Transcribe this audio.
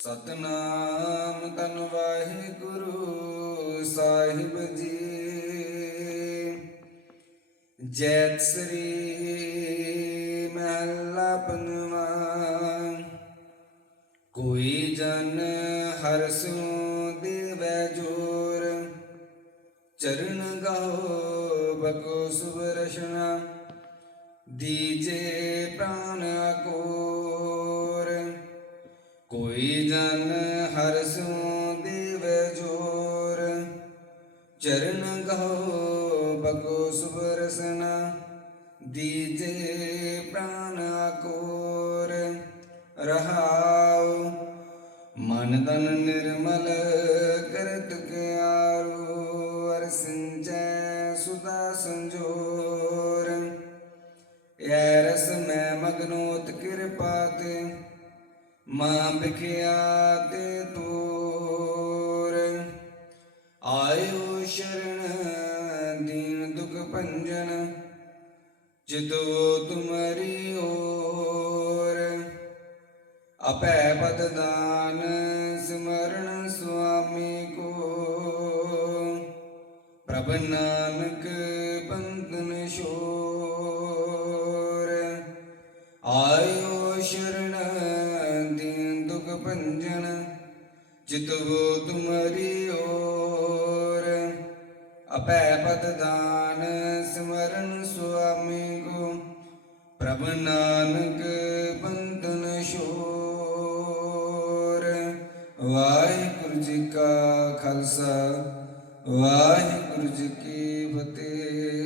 ਸਤਨਾਮ ਤਨ ਵਾਹਿਗੁਰੂ ਸਾਹਿਬ ਜੀ। ਜੈਤ ਸ੍ਰੀ ਮਹਲਾ ਪੰਜਵਾ। ਕੋਈ ਜਨ ਹਰਸੁ ਦੇਵੈ ਜੋਰ। ਚਰਨ ਗਾਓ ਬਕੋ ਸੁਬਰਸ਼ਨਾ ਦੀਜੇ ਪ੍ਰਾਨ ਕੋ ਚਰਨ ਗਾਓ ਬਕੋ ਸੁਬਰਸਨਾ ਦੀਜੇ ਪ੍ਰਾਨ ਅਕੋਰ ਰਹਾਉ, ਮਨ ਤਨ ਨਿਰਮਲ ਕਰਤ ਕਿਆਰੂ, ਅਰ ਸਿੰਚੈ ਸੁਦਾ ਸੰਜੋਰ। ਐ ਰਸ ਮੈਂ ਮਗਨੋਤ ਕਿਰਪਾ ਤੇ, ਮਾਂ ਬਿਖਿਆ ਤੇ ਤੂਰ ਆਇਓ ਸ਼ਰਨ ਦੀਨ ਦੁਖ ਭੰਜਨ, ਜਿਤੋ ਤੁਮਰੀ ਓਰ ਅਪੈ ਪਦ ਦਾਨ ਸਿਮਰਨ ਸੁਆਮੀ ਕੋ। ਪ੍ਰਭ ਨਾਨਕ ਬੰਦਨ ਸ਼ੋਰ ਆਇਓ ਸ਼ਰਨ ਦੀਨ ਦੁਖ ਭੰਜਨ ਜਿਤਵੋ ਤੁਮਰੀ ਓਰ ਅਪੈ ਪਦ ਦਾਨ ਸਿਮਰਨ ਸੁਆਮੀ ਕੋ ਪ੍ਰਭ ਨਾਨਕ ਬੰਦਨ ਸ਼ੋਰ ਵਾਹਿਗੁਰੂ ਜੀ ਕਾ ਖਾਲਸਾ, ਵਾਹਿਗੁਰੂ ਜੀ ਕੀ ਫਤਿਹ।